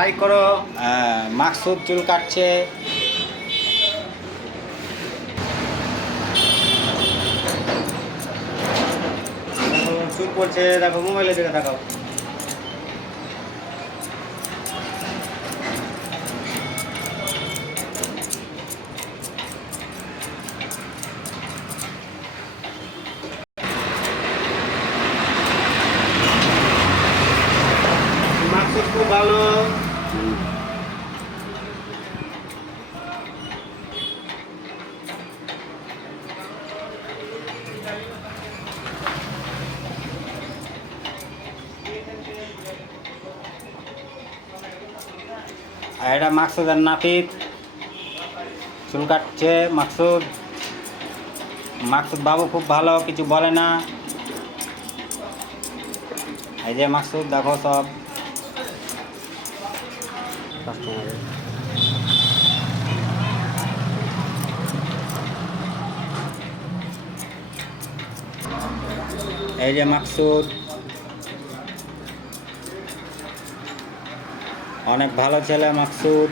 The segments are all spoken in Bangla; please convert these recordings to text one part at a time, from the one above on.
লাইক করো। মাকসুদ চুল কাটছে। দেখো চুল পড়ছে, দেখো মোবাইলে দিকে দেখাও। মাকসুদ খুব ভালো। আর এটা মাকসুদ আর নাপিত চুল কাটছে। মাকসুদ মাকসুদ বাবু খুব ভালো, কিছু বলে না। এই যে মাকসুদ দেখো সব কাস্টমারের এই যে মাকসুদ অনেক ভালো ছেলে মাকসুদ।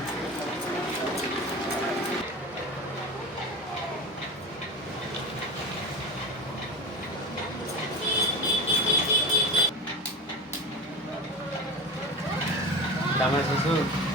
দামের শ্বশুর।